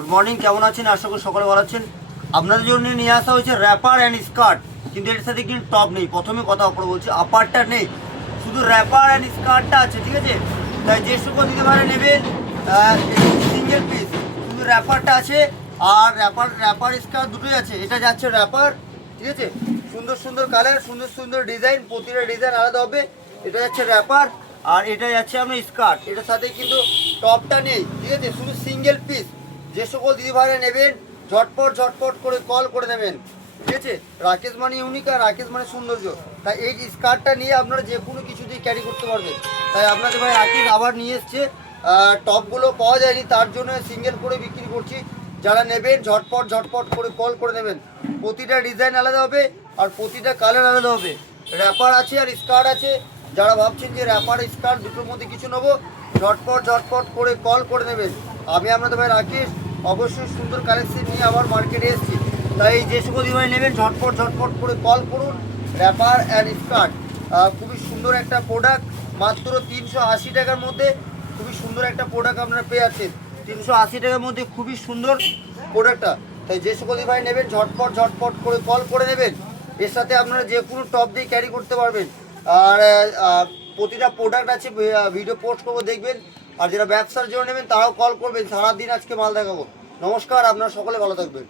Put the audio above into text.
Good morning, কেমন আছেন? আশা করি সকালে ভালো আছেন। আপনাদের জন্য নিয়ে আসা হয়েছে র্যাপার অ্যান্ড স্কার্ট, কিন্তু এর সাথে কিন্তু টপ নেই। প্রথমে কথা উপরে বলছি, আপারটা নেই, শুধু র্যাপার অ্যান্ড স্কার্টটা আছে, ঠিক আছে? তাই যে সকল দিতে পারে নেবেন সিঙ্গেল পিস, শুধু র্যাপারটা আছে। আর র্যাপার স্কার্ট দুটোই আছে। এটা যাচ্ছে র্যাপার, ঠিক আছে? সুন্দর সুন্দর কালার, সুন্দর সুন্দর ডিজাইন, প্রতিটা ডিজাইন আলাদা হবে। এটা যাচ্ছে র্যাপার, আর এটা যাচ্ছে আপনার স্কার্ট। এটার সাথে কিন্তু টপটা নেই, ঠিক আছে? শুধু সিঙ্গেল পিস। যে সকল দিদিভাইরা নেবেন ঝটপট ঝটপট করে কল করে নেবেন, ঠিক আছে? রাকেশ মানে ইউনিক আর রাকেশ মানে সৌন্দর্য। তাই এই স্কার্টটা নিয়ে আপনারা যে কোনো কিছু দিয়ে ক্যারি করতে পারবেন। তাই আপনাদের ভাই রাকেশ আবার নিয়ে এসছে। টপগুলো পাওয়া যায়নি, তার জন্য সিঙ্গেল করে বিক্রি করছি। যারা নেবেন ঝটপট ঝটপট করে কল করে নেবেন। প্রতিটা ডিজাইন আলাদা হবে আর প্রতিটা কালার আলাদা হবে। র্যাপার আছে আর স্কার্ট আছে। যারা ভাবছেন যে র্যাপার স্কার্ট দুটোর মধ্যে কিছু নেবো, ঝটপট ঝটপট করে কল করে নেবেন। আমি আপনাদের ভাই রাকেশ অবশ্যই সুন্দর কালেকশন নিয়ে আবার মার্কেটে এসেছি। তাই যে সকল দিদিভাই নেবেন ঝটপট ঝটপট করে কল করুন। র্যাপার অ্যান্ড স্কার্ট খুবই সুন্দর একটা প্রোডাক্ট, মাত্র 380 টাকার মধ্যে খুবই সুন্দর একটা প্রোডাক্ট আপনারা পেয়ে যাচ্ছেন। 380 টাকার মধ্যে খুবই সুন্দর প্রোডাক্টটা। তাই যে সকল দিদিভাই নেবেন ঝটপট ঝটপট করে কল করে নেবেন। এর সাথে আপনারা যে কোনো টপ দিয়ে ক্যারি করতে পারবেন। আর প্রতিটা প্রোডাক্ট আছে, ভিডিও পোস্ট করবো, দেখবেন। আর যারা ব্যবসার জন্য নেবেন তারাও কল করবেন, সারাদিন আজকে মাল দেখাবো। নমস্কার, আপনারা সকলে ভালো থাকবেন।